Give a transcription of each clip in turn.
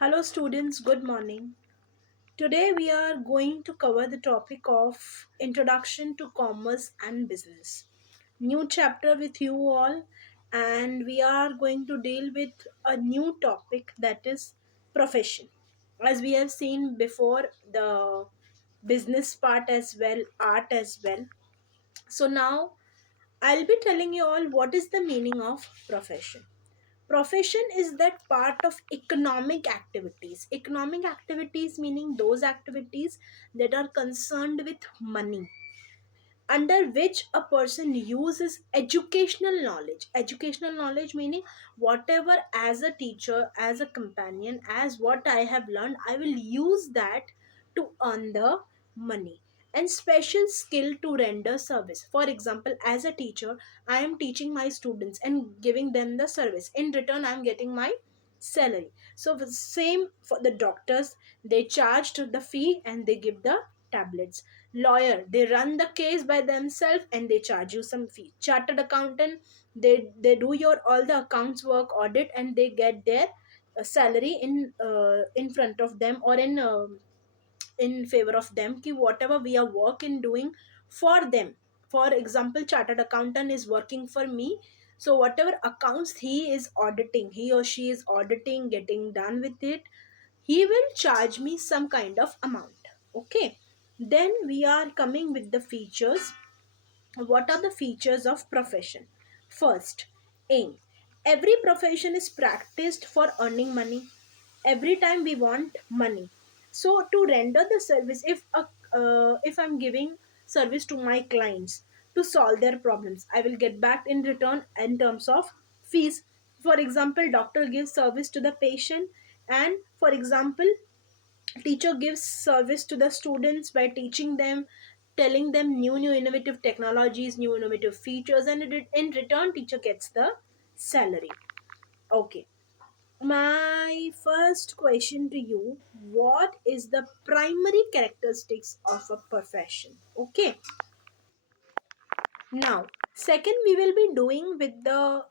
Hello, students, good morning. Today, we are going to cover the topic of Introduction to Commerce and Business. New chapter with you all, and we are going to deal with a new topic that is profession. As we have seen before, the business part as well, art as well. So, now I'll be telling you all what is the meaning of profession. Profession is that part of economic activities meaning those activities that are concerned with money, under which a person uses educational knowledge meaning whatever, as a teacher, as a companion, as what I have learned, I will use that to earn the money. And special skill to render service. For example, as a teacher, I am teaching my students and giving them the service. In return, I am getting my salary. So the same for the doctors, they charged the fee and they give the tablets. Lawyer, they run the case by themselves and they charge you some fee. Chartered accountant, they do your all the accounts work, audit, and they get their salary in front of them, or in favor of them, ki whatever we are work in doing for them. For example, chartered accountant is working for me, so whatever accounts he or she is auditing, getting done with it, he will charge me some kind of amount. Okay, then we are coming with the features. What are the features of profession? First, aim. Every profession is practiced for earning money. Every time we want money, so to render the service, if I'm giving service to my clients to solve their problems, I will get back in return in terms of fees. For example, doctor gives service to the patient, and for example, teacher gives service to the students by teaching them, telling them new innovative technologies, new innovative features, and in return teacher gets the salary. Okay, my first question to you: what is the primary characteristics of a profession? Okay, now second we will be doing with the,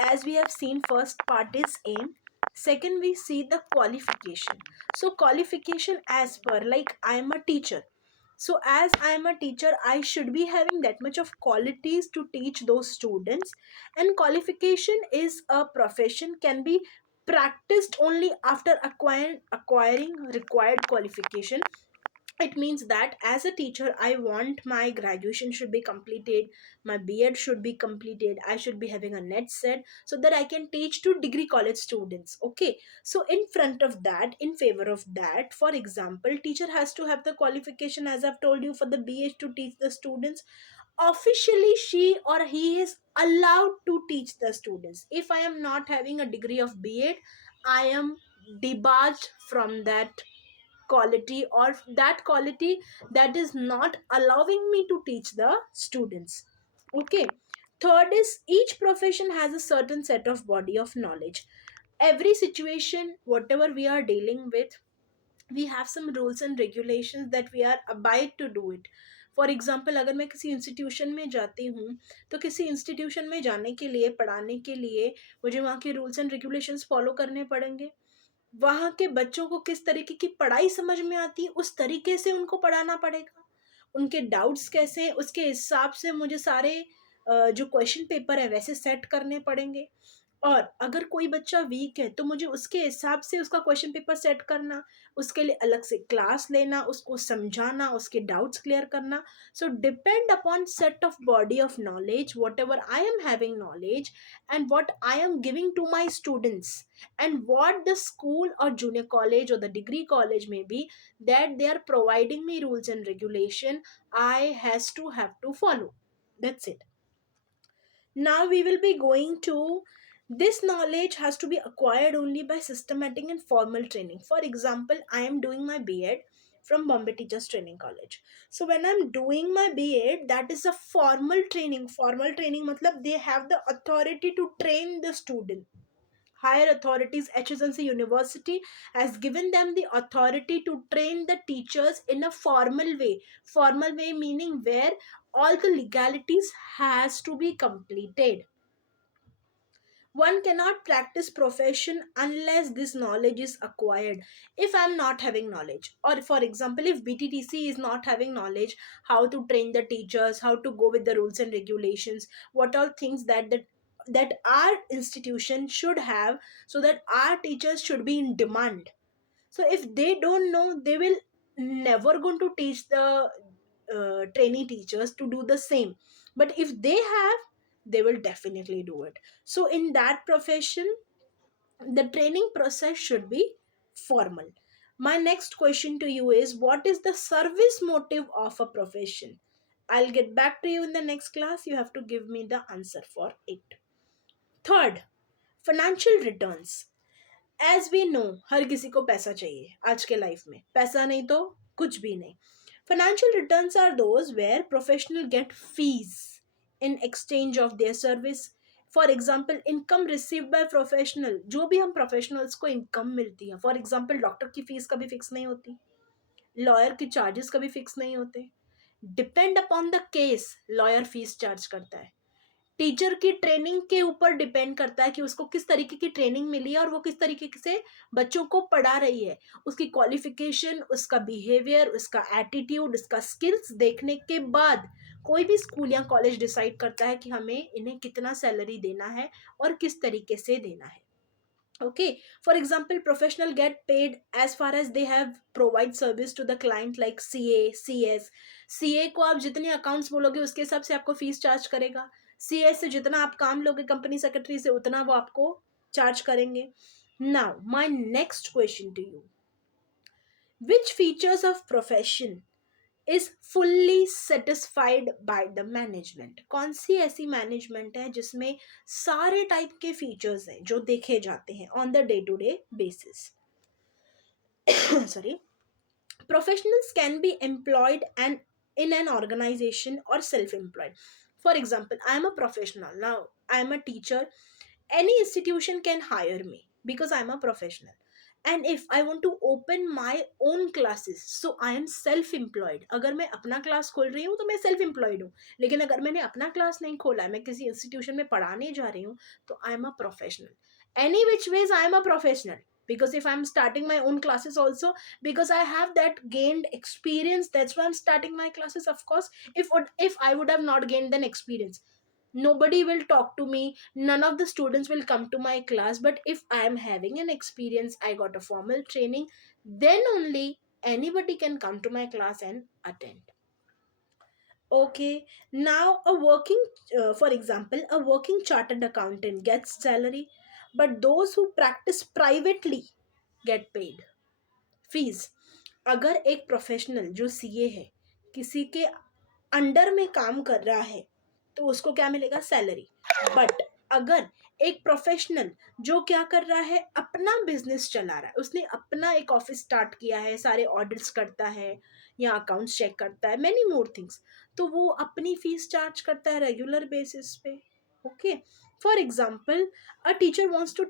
as we have seen, first part is aim, second we see the qualification. So qualification, as per, like I am a teacher, so as I am a teacher, I should be having that much of qualities to teach those students. And qualification is a profession can be practiced only after acquiring required qualification. It means that as a teacher, I want my graduation should be completed, my B.Ed should be completed, I should be having a net set so that I can teach to degree college students. Okay, so in front of that, in favor of that, for example, teacher has to have the qualification, as I've told you, for the B.Ed to teach the students. Officially she or he is allowed to teach the students. If I am not having a degree of B.Ed, I am debarred from that quality, or that quality that is not allowing me to teach the students. Okay, third is each profession has a certain set of body of knowledge. Every situation, whatever we are dealing with, we have some rules and regulations that we are abide to do it. For example, अगर मैं किसी institution में जाती हूँ, तो किसी institution में जाने के लिए, पढ़ाने के लिए, मुझे वहाँ के रूल्स एंड रेगुलेशंस फॉलो करने पड़ेंगे। वहाँ के बच्चों को किस तरीके की पढ़ाई समझ में आती है, उस तरीके से उनको पढ़ाना पड़ेगा। उनके डाउट्स कैसे हैं, उसके हिसाब से मुझे सारे जो क्वेश्चन पेपर है वैसे सेट करने पड़ेंगे। और अगर कोई बच्चा वीक है तो मुझे उसके हिसाब से उसका क्वेश्चन पेपर सेट करना, उसके लिए अलग से क्लास लेना, उसको समझाना, उसके डाउट्स क्लियर करना। सो depend upon set of body of knowledge, what ever I am having knowledge and what I am giving to my students, and what the school or junior college or the degree college may be, that they are providing me rules and regulation, I has to have to follow. That's it. Now we will be going to, this knowledge has to be acquired only by systematic and formal training. For example, I am doing my B.Ed from Bombay Teachers Training College. So when I'm doing my B.Ed, that is a formal training. Formal training matlab they have the authority to train the student. Higher authorities, HSNC University has given them the authority to train the teachers in a formal way. Formal way meaning where all the legalities has to be completed. One cannot practice profession unless this knowledge is acquired. If I'm not having knowledge, or for example, if BTTC is not having knowledge how to train the teachers, how to go with the rules and regulations, what all things that our institution should have, so that our teachers should be in demand. So if they don't know, they will never going to teach the trainee teachers to do the same. But if they have, they will definitely do it. So in that profession, the training process should be formal. My next question to you is, what is the service motive of a profession? I'll get back to you in the next class. You have to give me the answer for it. Third, financial returns. As we know, हर किसी को पैसा चाहिए आज के life में, पैसा नहीं तो कुछ भी नहीं. Financial returns are those where professional get fees in exchange of their service. For example, income received by professional, जो भी हम professionals को income मिलती है, for example डॉक्टर की फीस कभी फिक्स नहीं होती, लॉयर की चार्जेस कभी फिक्स नहीं होते, depend upon the case lawyer fees charge करता है. टीचर की ट्रेनिंग के ऊपर डिपेंड करता है कि उसको किस तरीके की ट्रेनिंग मिली है और वो किस तरीके से बच्चों को पढ़ा रही है. उसकी क्वालिफिकेशन, उसका बिहेवियर, उसका एटीट्यूड, उसका स्किल्स देखने के बाद कोई भी स्कूल या कॉलेज डिसाइड करता है कि हमें इन्हें कितना सैलरी देना है और किस तरीके से देना है. Okay, for example, professional get paid as far as they have provide service to the client like CA, CS. CA को आप जितने अकाउंट्स बोलोगे उसके हिसाब से आपको फीस चार्ज करेगा. CA से जितना आप काम लोगे कंपनी सेक्रेटरी से, उतना वो आपको चार्ज करेंगे. Now, my next question to you: which features of profession is fully satisfied by the management? कौन सी ऐसी मैनेजमेंट है जिसमें सारे टाइप के फीचर्स हैं जो देखे जाते हैं on the day to day basis? Sorry. Professionals can be employed and in an organization or self-employed. For example, I am a professional. Now I am a teacher. Any institution can hire me because I am a professional. And if I want to open my own classes, so I am self employed. अगर मैं अपना class खोल रही हूँ तो मैं self employed हूँ. लेकिन अगर मैंने अपना क्लास नहीं खोला है, मैं किसी इंस्टीट्यूशन में पढ़ाने जा रही हूँ, तो I am a professional. Any which ways I am a professional, because if I'm starting my own classes also, because I have that gained experience, that's why I'm starting my classes. Of course, if I would have not gained an experience, nobody will talk to me, none of the students will come to my class. But if I am having an experience, I got a formal training, then only anybody can come to my class and attend. Okay, now for example, a working chartered accountant gets salary, but those who practice privately get paid fees. अगर एक professional जो CA है किसी के under में काम कर रहा है, तो उसको क्या मिलेगा? सैलरी. बट अगर एक प्रोफेशनल जो क्या कर रहा है, अपना बिजनेस चला रहा है, उसने अपना एक ऑफिस स्टार्ट किया है, सारे ऑडिट्स करता है या अकाउंट्स चेक करता है, मैनी मोर थिंग्स, तो वो अपनी फीस चार्ज करता है रेगुलर बेसिस पे. Okay, for example, a teacher wants to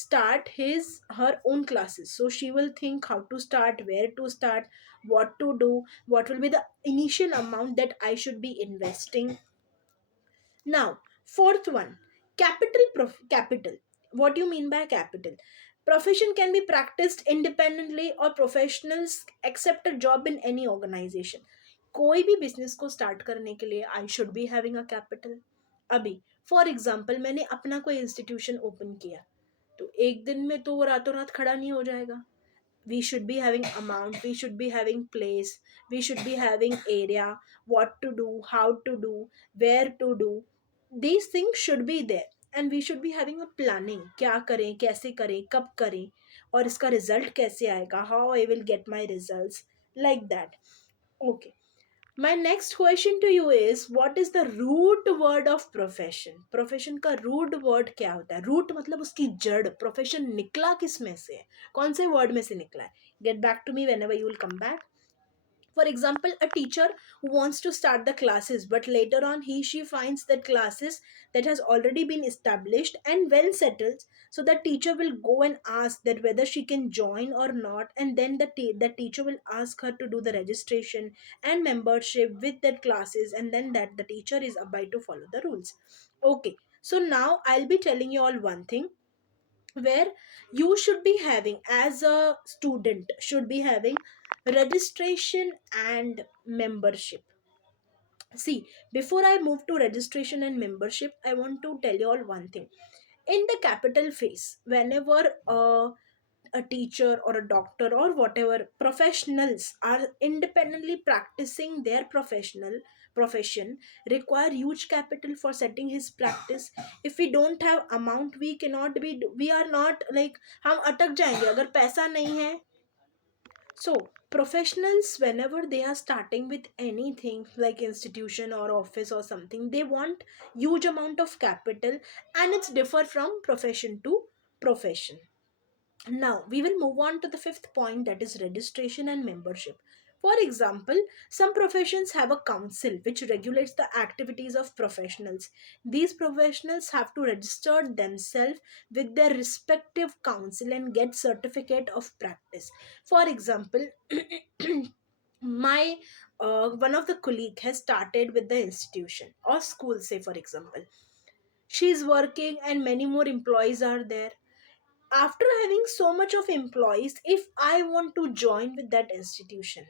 start his her own classes, so she will think how to start, where to start, what to do, what will be the initial amount that I should be investing. Now, fourth one, capital. What do you mean by capital? Profession can be practiced independently or professionals accept a job in any organization. कोई भी business को start करने के लिए I should be having a capital. अभी for example मैंने अपना कोई इंस्टीट्यूशन ओपन किया, तो एक दिन में तो वो रातों रात खड़ा नहीं हो जाएगा. We should be having amount, we should be having place, we should be having area, what to do, how to do, where to do. These things should be there, and we should be having a planning, क्या करें, कैसे करें, कब करें, और इसका result कैसे आएगा, how I will get my results, like that. Okay, my next question to you is, what is the root word of profession? Profession का रूट वर्ड क्या होता है? रूट मतलब उसकी जड़. प्रोफेशन निकला किस में से है, कौन से वर्ड में से निकला है? Get back to me whenever you will come back. For example, a teacher who wants to start the classes, but later on she finds that classes that has already been established and well settled. So the teacher will go and ask that whether she can join or not, and then the teacher will ask her to do the registration and membership with that classes, and then that the teacher is obliged to follow the rules. Okay. So now I'll be telling you all one thing where you should be having, as a student should be having, registration and membership. See, before I move to registration and membership, I want to tell you all one thing. In the capital phase, whenever a teacher or a doctor or whatever professionals are independently practicing their profession, require huge capital for setting his practice. If we don't have amount, we cannot be, we are not like, हम अटक जाएंगे अगर पैसा नहीं है. So, professionals, whenever they are starting with anything like institution or office or something, they want huge amount of capital, and it's differ from profession to profession. Now, we will move on to the fifth point, that is registration and membership. For example, some professions have a council which regulates the activities of professionals. These professionals have to register themselves with their respective council and get certificate of practice. For example, my one of the colleague has started with the institution or school, say for example. She is working and many more employees are there. After having so much of employees, if I want to join with that institution,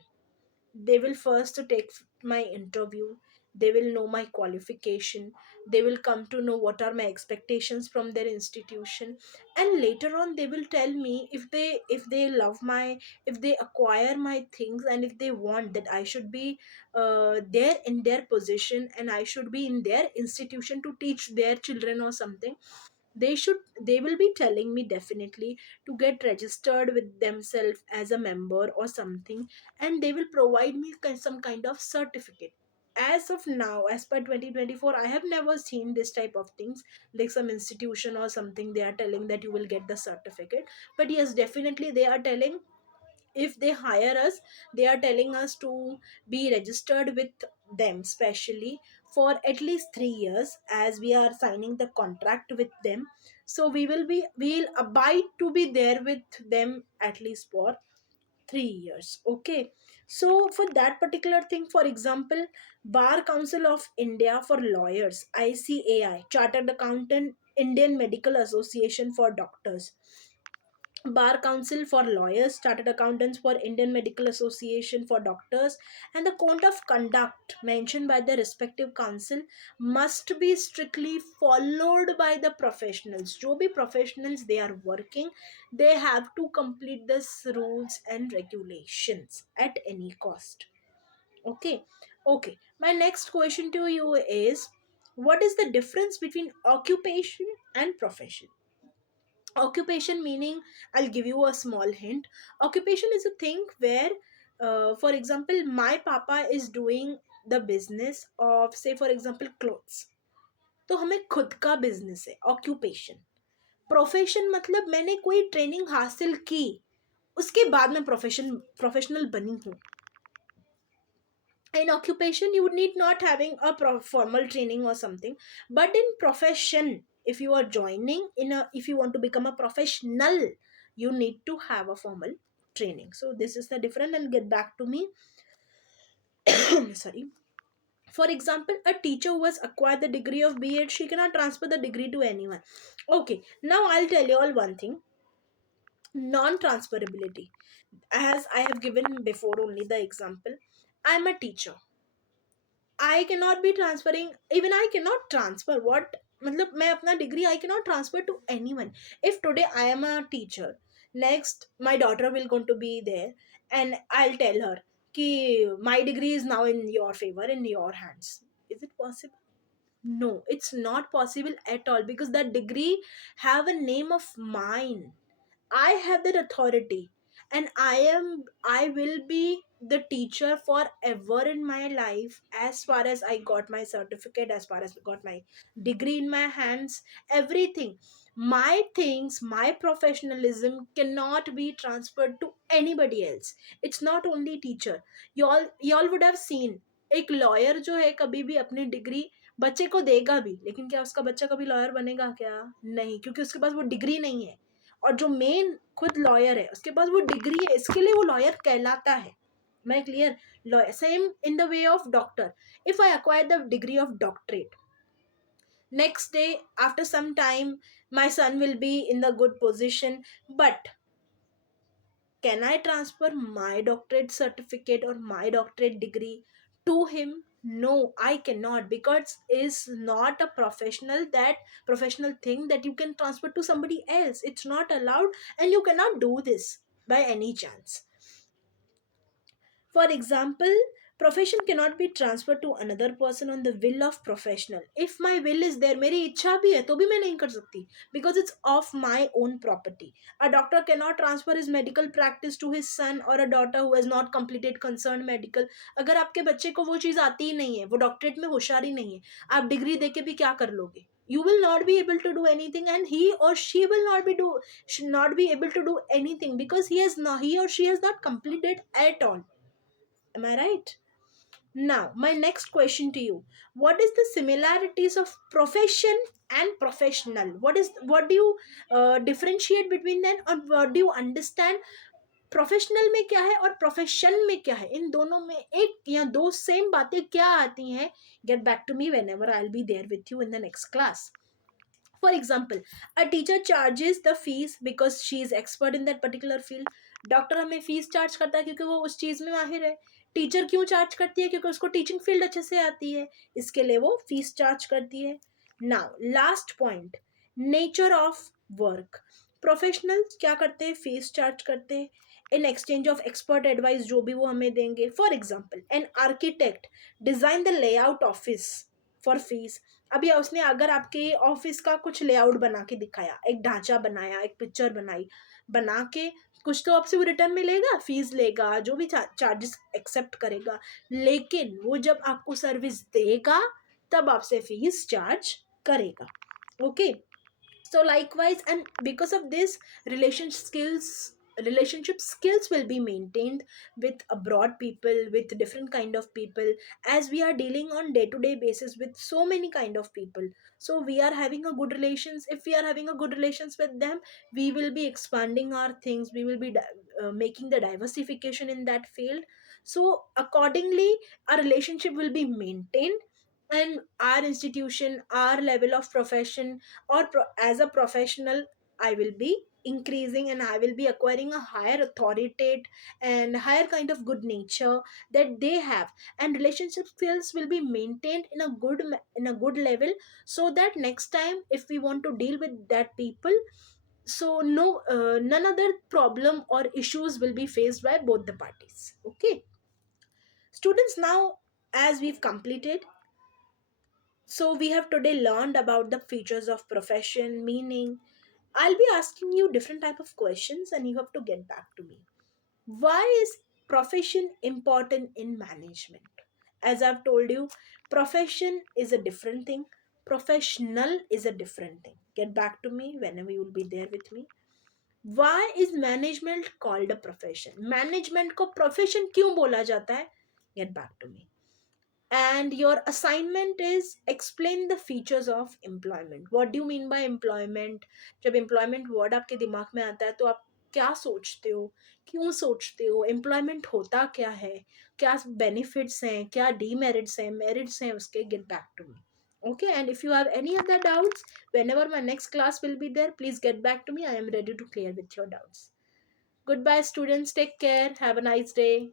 they will first to take my interview, they will know my qualification, they will come to know what are my expectations from their institution, and later on they will tell me if they love my, if they acquire my things, and if they want that I should be there in their position and I should be in their institution to teach their children or something. They will be telling me definitely to get registered with themselves as a member or something, and they will provide me some kind of certificate. As of now, as per 2024, I have never seen this type of things, like some institution or something they are telling that you will get the certificate. But yes, definitely they are telling, if they hire us, they are telling us to be registered with them specially for at least 3 years, as we are signing the contract with them. So we'll abide to be there with them at least for 3 years. Okay, so for that particular thing, for example, Bar Council of India for lawyers, ICAI, Chartered Accountant, Indian Medical Association for doctors, Bar Council for lawyers, Chartered Accountants for Indian Medical Association for doctors, and the code of conduct mentioned by the respective council must be strictly followed by the professionals. जो भी professionals they are working, they have to complete this rules and regulations at any cost. Okay, okay. My next question to you is, what is the difference between occupation and profession? Occupation meaning, I'll give you a small hint. Occupation is a thing where, for example, my papa is doing the business of, say for example, clothes. तो हमें खुद का business है occupation. Profession मतलब मैंने कोई training हासिल की, उसके बाद मैं प्रोफेशनल बनी हूँ. In occupation you would need not having a formal training or something, but in profession, if you are joining in a, if you want to become a professional, you need to have a formal training. So this is the difference, and get back to me. Sorry. For example, a teacher who has acquired the degree of B.Ed, she cannot transfer the degree to anyone. Okay, now I'll tell you all one thing. Non-transferability, as I have given before only the example. I'm a teacher, I cannot be transferring, even I cannot transfer what, मतलब मैं अपना degree I cannot transfer to anyone. If today I am a teacher, next my daughter will going to be there, and I'll tell her कि my degree is now in your favor, in your hands. Is it possible? No, it's not possible at all, because that degree have a name of mine. I have that authority, and I will be the teacher forever in my life, as far as I got my certificate, as far as I got my degree in my hands, everything. My things, my professionalism cannot be transferred to anybody else. It's not only teacher. You all would have seen, एक lawyer जो है कभी भी अपनी degree बच्चे को देगा भी, लेकिन क्या उसका बच्चा कभी लॉयर बनेगा? क्या नहीं, क्योंकि उसके पास वो डिग्री नहीं है. और जो मेन खुद लॉयर है उसके पास वो डिग्री है, इसके लिए वो लॉयर कहलाता है. मैं clear? Lawyer same in the way of doctor. If I acquire the degree of doctorate, Next day, after some time, my son will be in the good position. But can I transfer my doctorate certificate or my doctorate degree to him? No, I cannot, because is not a professional thing that you can transfer to somebody else. It's not allowed, and you cannot do this by any chance. For example, profession cannot be transferred to another person on the will of professional. If my will is there, मेरी इच्छा भी है तो भी मैं नहीं कर सकती, because it's of my own property. A doctor cannot transfer his medical practice to his son or a daughter who has not completed concerned medical. अगर आपके बच्चे को वो चीज़ आती ही नहीं है, वो डॉक्टरेट में होशियार ही नहीं है, आप डिग्री देके भी क्या कर लोगे? You will not be able to do anything, and he or she will not be do should not be able to do anything, because he or she has not completed at all. Am I right? Now, my next question to you: what is the similarities of profession and professional? What do you differentiate between them, और what do you understand? Professional में क्या है और profession में क्या है, इन दोनों में एक या दो सेम बातें क्या आती हैं? Get back to me whenever I will be there with you in the next class. For example, a teacher charges the fees because she is expert in that particular field. Doctor हमें fees charge करता है क्योंकि वो उस चीज़ में माहिर है. Teacher क्यों चार्ज करती है? क्योंकि उसको टीचिंग फील्ड अच्छे से आती है, इसके लिए वो फीस चार्ज करती है. Now last point, nature of work. Professional क्या करते हैं? फीस चार्ज करते हैं in exchange of expert advice, जो भी वो हमें देंगे. For example, an architect design the layout office for fees. अभी उसने अगर आपके ऑफिस का कुछ लेआउट बना के दिखाया, एक ढांचा बनाया, एक पिक्चर बनाई, बना के कुछ तो आपसे वो रिटर्न में लेगा, फीस लेगा, जो भी चार्जेस एक्सेप्ट करेगा. लेकिन वो जब आपको सर्विस देगा तब आपसे फीस चार्ज करेगा. Okay. So likewise, and because of this, relationship skills will be maintained with abroad people, with different kind of people, as we are dealing on day to day basis with so many kind of people. So we are having a good relations. If we are having a good relations with them, we will be expanding our things, we will be making the diversification in that field. So accordingly, our relationship will be maintained, and our institution, our level of profession, or as a professional, I will be increasing, and I will be acquiring a higher authority and higher kind of good nature that they have, and relationship skills will be maintained in a in a good level, so that next time if we want to deal with that people, so no none other problem or issues will be faced by both the parties. Okay, students, now as we've completed, so we have today learned about the features of profession, meaning. I'll be asking you different type of questions and you have to get back to me. Why is profession important in management? As I've told you, profession is a different thing. Professional is a different thing. Get back to me whenever you will be there with me. Why is management called a profession? Management को profession क्यों बोला जाता है? Get back to me. And your assignment is explain the features of employment. What do you mean by employment? जब employment word आपके दिमाग में आता है तो आप क्या सोचते हो, क्यों सोचते हो, एम्प्लॉयमेंट होता क्या है, क्या बेनिफिट्स हैं, क्या डीमेरिट्स हैं, मेरिट्स हैं उसके. Get back to me. Okay, and if you have any other doubts, whenever my next class will be there, please get back to me. I am ready to clear with your doubts. Goodbye students, take care, have a nice day.